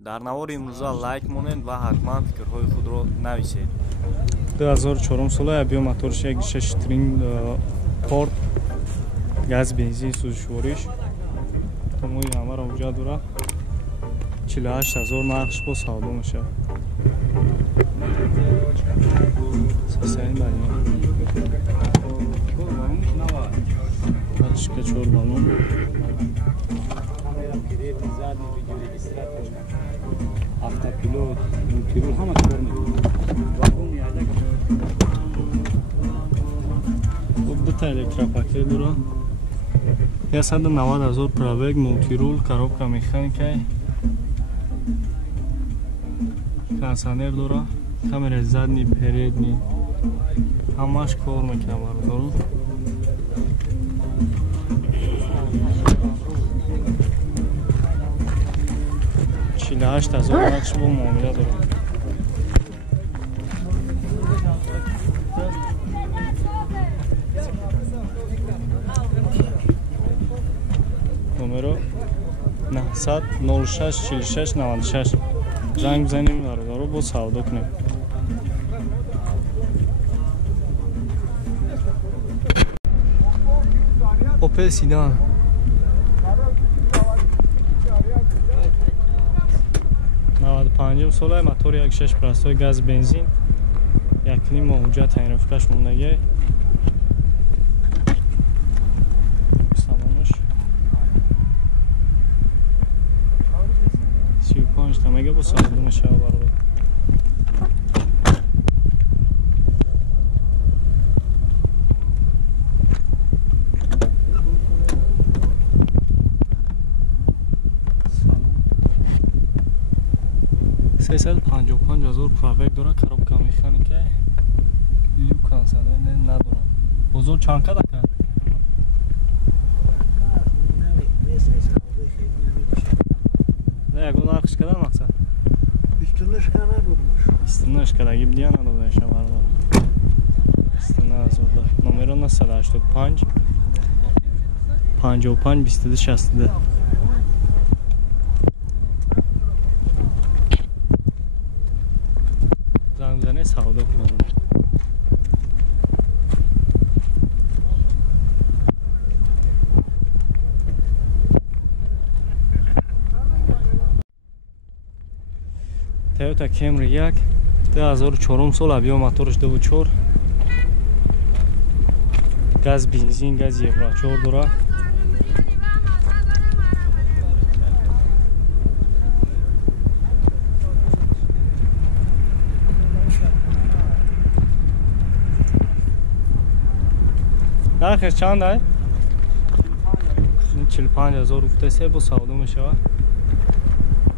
дар навори имрӯза лайк монед ва ҳатман фикрҳои худро нависед. 2004 сола абиё моторш 1.6 трин порт газ бензин сӯзишвориш тамоми ҳамаро ҳуҷҷат дора 48000 нақш бо савдо мешавад. Сасаин бани бачка 4 балон автопилот мультирул ҳама кор мекунад. хуб дута электропакет дора 190000 пробег мультирул коробка механика кондиционер дора камера задний передний ҳамаш кор мекунад бародарон. 48000 нақш бо муомила дора. номеро 900 06 46 96 занг бизанем бародаро бо савдо кунем. Opel Sedan 95 сола мотори 1.6 простой газ бензин 1.5 моҳ ҳуҷҷат таъинрафикаш мондагӣ самонаш 35 тамага бо савдо мешавад бародаро. $355,000 пробег дора коробка механика люк кондиционер надора. бозор чанд када кард? ягон нархш када мақсад? 29 кадаги бдия надода яша бардор 29000 номеро 985 55 22 62 زنگ سودا کنم. Toyota Camry 1 2004 سال авио моторش 2.4 газ бензин газ евро 4 дора. нархш чанд ай? 45000 гуфта се бо савдо мешавад.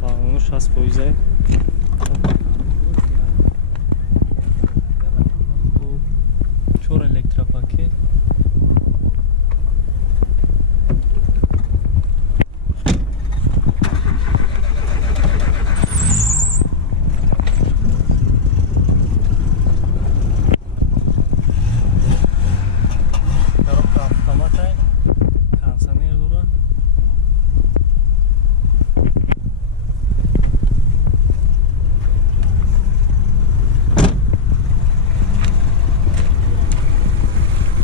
балонш 60%. 4 электропакет.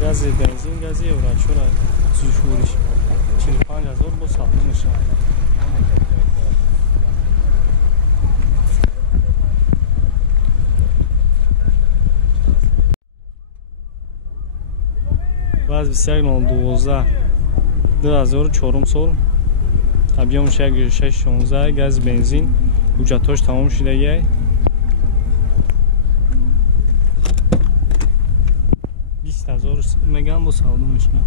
газ бензин газ евро 4 сӯзишвориш 45000 бо савдо мешавад. ваз 21 2004 сол объемш 1.6 газ бензин ҳуҷҷатош тамом шудагӣ 20000 мегам бо савдо мешавад.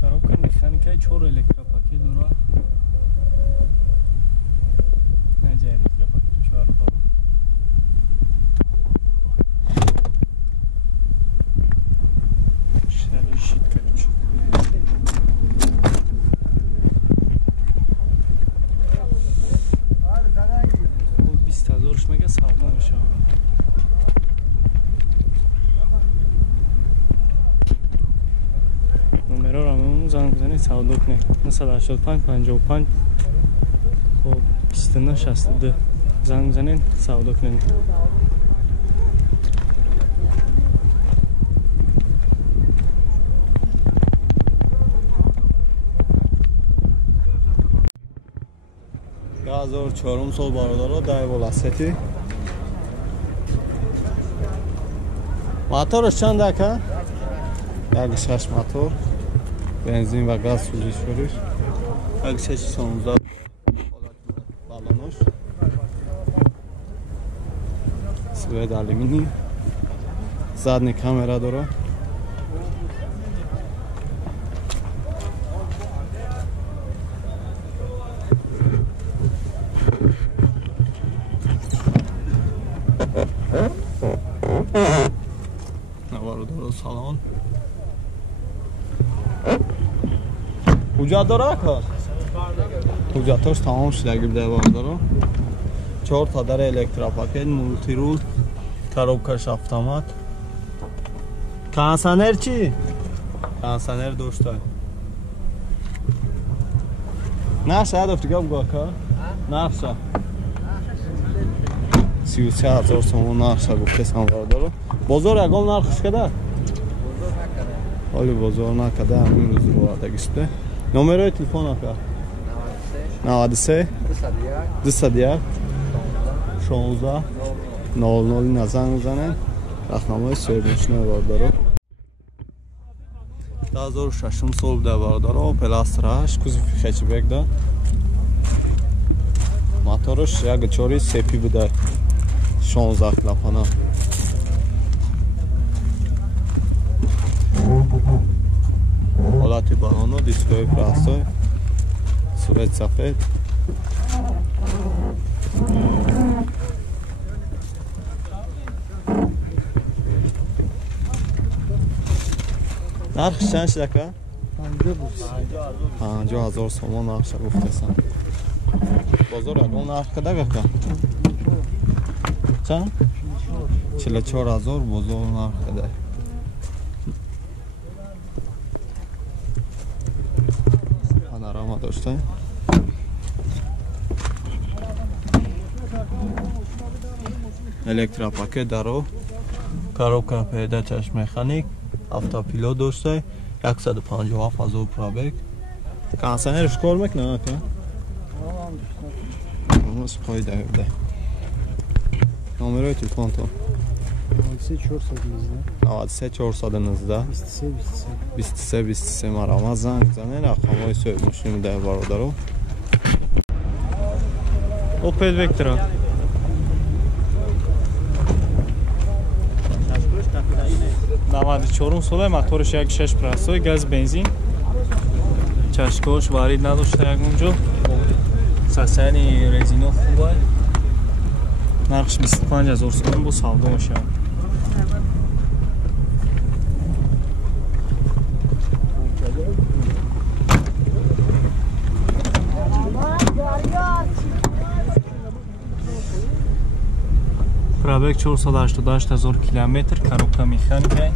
коробка механика 4 электропакет дора. наҷа электропакетш бардор. میشود. نمره را همون زنگ بزنید سودا کنید. 985 55 خب 29 62 زنگ بزنید سودا کنید. Gazor çorum sol barodaro dai velosaتی motorش چند دکه؟ یک 6 موتور بنزین و گاز سوزش فروش یک 616 بالانوش سوید آلومینی задний камера داره نوارو سالن حجت داره کار حجتاش تمام شده گیرده داره 4 تا در الکتروپاکت مولتی رول коробкаш автомат кондиционер چی кондиционер داشته نقشه هدفتی گفت گاکا نقشه 33,000 سوم نقشه گفته سنوار داره بازار اگل نرخش کده حالی بازار نکده همین روز رو آدگیسته نمره تلفون اکا 93 201 16 00 نزن بزنن رقم‌های سرنشینه بارداره 2006 سال ده بارداره پلاسترش کوزی خچبک ده موتورش یک چوری سپی بوده 16 کلاپانه حالت بالانو دیسکوی پلاستای صورت سفید نرخش چند شده که؟ 50,000 سوم نرخش گفته سن بازار اگه نرخ کده که؟ چند؟ 44,000 بازار نرخ کده پانوراما داشته الکتروپاکت داره коробка передач механик автопилот داشته 157,000 пробег кондиционерش کار میکنه که همش پایده بوده نمره تلفن تو 93 419 23 23 مرا زنگ زنه رقم‌های سرنشین ده برادرو اوپل وکترا 94 ساله موتورش 1.6 پرستوی گاز بنزین چشکاش وارد نداشته اونجا ساسانی رزینو خوبه نرخش 25,000 سوم با سودا میشه пробег 488,000 километр коробка механика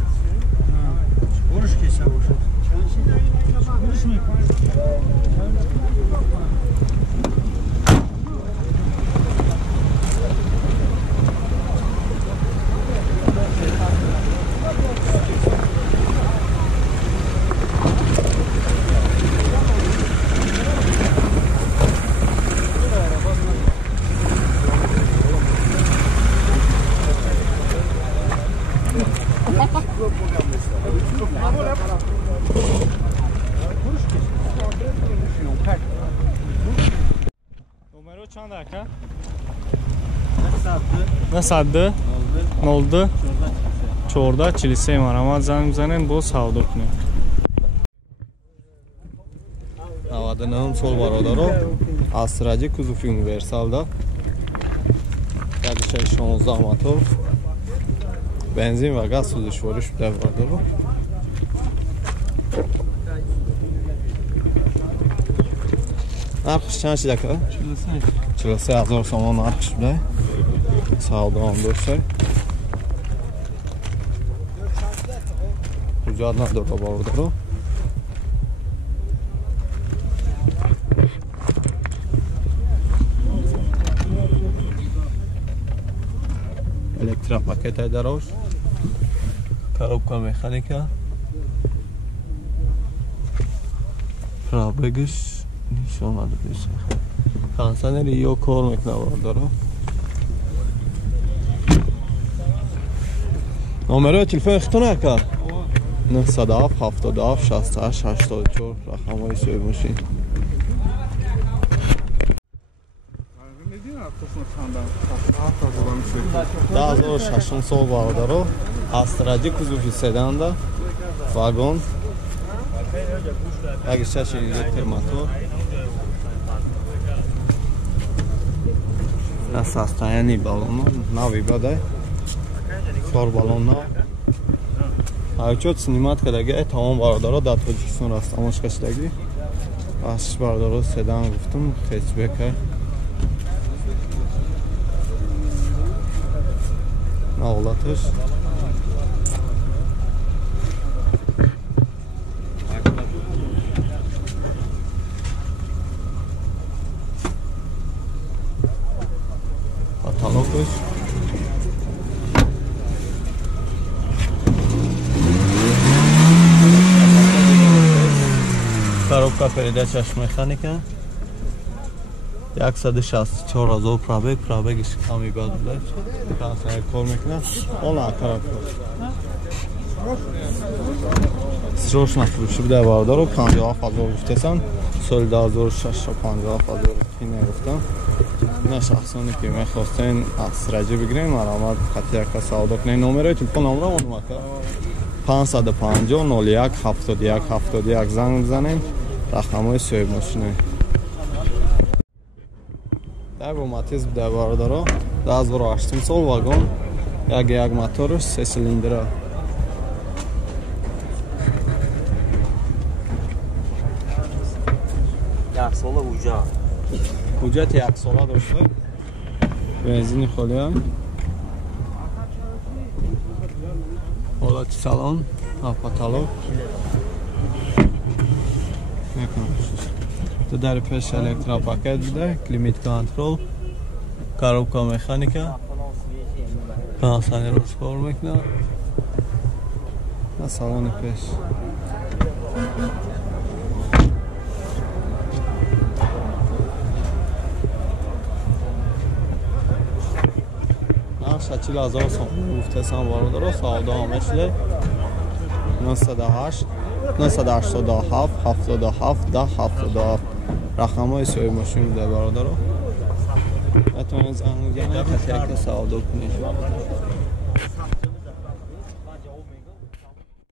نمره چند اکا؟ نصده 02 14 43 مرامات زنگ بزنین با سودا کنین 99 سال برادرو استراجی کوزوف یونیورسال دا 16 موتور بنزین و گاز سوزش فروش بوده برادرو نرخش چند شده که؟ 43,000 سوم نرخش بوده Savdo ham do'stlar. Hujjat nadora bordaro. Elektropakет daroz. Коробка механика. Пробегиш нишон надоше. Консанери ё кор мекунад. номерои телефони хитон ака 907 77 68 84 рақамҳои соҳиби мошин. Да 2006 сол бародаро Астради кузуфи седанда вагон як 6 литр мотор на состоянии баллона нави бадай 4 баллон нав отчет снимат кардаги тамом бародаро дар Тоҷикистон растамош кашидаги бахшиш бародаро седан гуфтум хетчбека наолаташ потолокаш коробка передачаш механика 164 000 пробег, пробегиш ками бад буде. Трансфер кор мекунад. Ола коробка. Срочно фурӯши буде бародаро 57 000 гуфтасан. Соли 2006 57 000 фин гуфтам. Ина шахсоне ки мехостен Астради бигирем, маромад қатияка савдо кунем. Номерои телефон номера онумака 550 01 71 71 занг бизанем. рақамҳои соҳиби мошина. Як Матиз буде бародаро 2008 сол вагон як моторш 3 силиндра. Як сола ҳуҷҷат. Ҳуҷҷати як сола дошта. Бензини холиам. ҳолати салон, потолок. Дар пеш электропакет буде, климат контрол, коробка механика, кондиционер кор мекунад. На салони пеш. Нақш 40,000 сом гуфтасан бародаро савдо ҳамешиде 98 987 77 1077 рақамҳои соҳиби мошин буде бародаро. метавонед занг бизанед, қатияка савдо кунед.